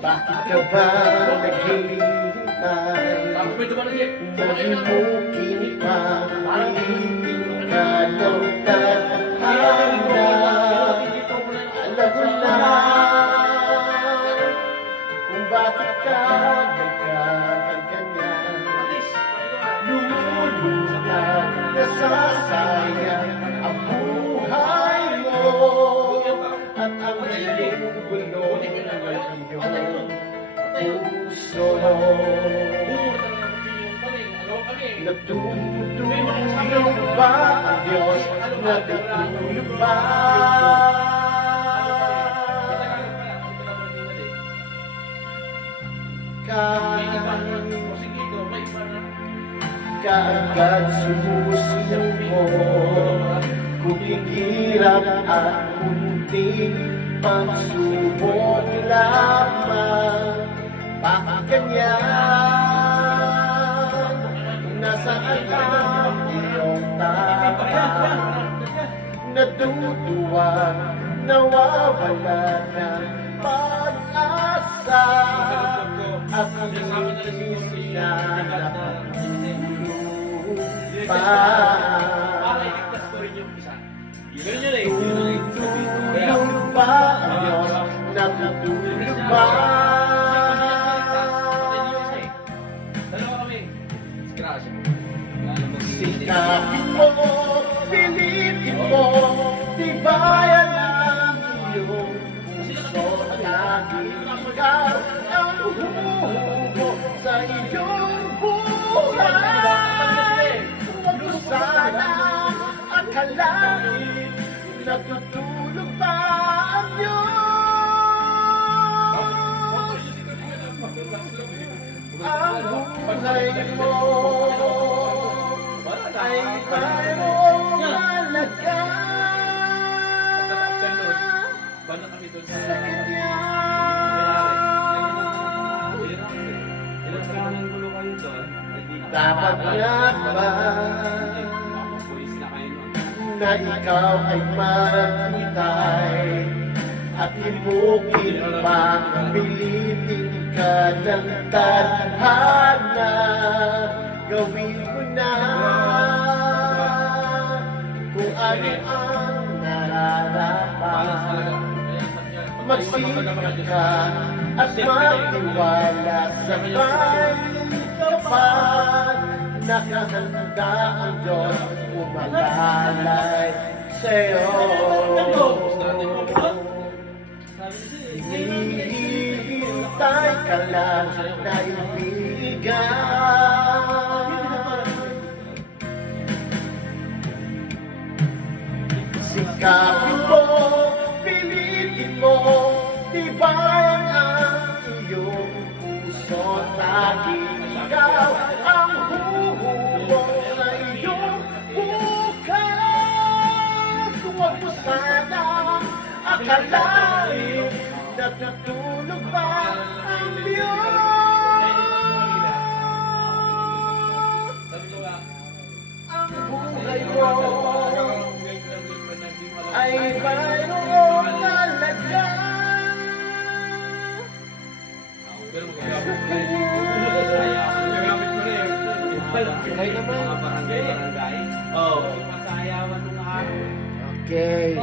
Bakit ka ba naghihintay? Nahimukin pa, hindi ka ng tadhana. Alam ko na kung bakit ka nagkaganyan. Lumulutang nasasayang ang buhay mo, at ang gulo ng iyong puso. Natutulog ba ang Diyos? Natutulog ba? Kaagad sumusunod kung hirap at munting pagsubok lamang. Bakit ganyan? Nasaan ang iyong tapang? Natutuwa, nawawala ng pag-asa, at hindi na nakatulog pa. Natutulog ba ang Diyos? Natutulog ba? Sikapin mo, pilitin mo, tibayan ang iyong puso, laging ikaw ang humuhubo sa iyong buhay. Huwag mo sana akalain, natutulog ba ang Diyos? Ang buhay mo ay mayroong halaga sa Kanya. Dapat nga ba na ikaw ay maghintay at himukin pa, pilitin ka ng tadhana? Gawin mo na kung ano ang nararapat. Magsikap ka at magtiwala, sabay kapag nakahanda ang Diyos umalalay sa'yo. Hinihintay ka lang na ibigan. Sikapin mo, pilitin mo, tibayan ang iyong puso, laging ikaw ang huhubog sa iyong bukas. Huwag mo sana akalain, natutulog ba ang Diyos? Ang buhay mo ay mayroong halaga sa Kanya. Okay.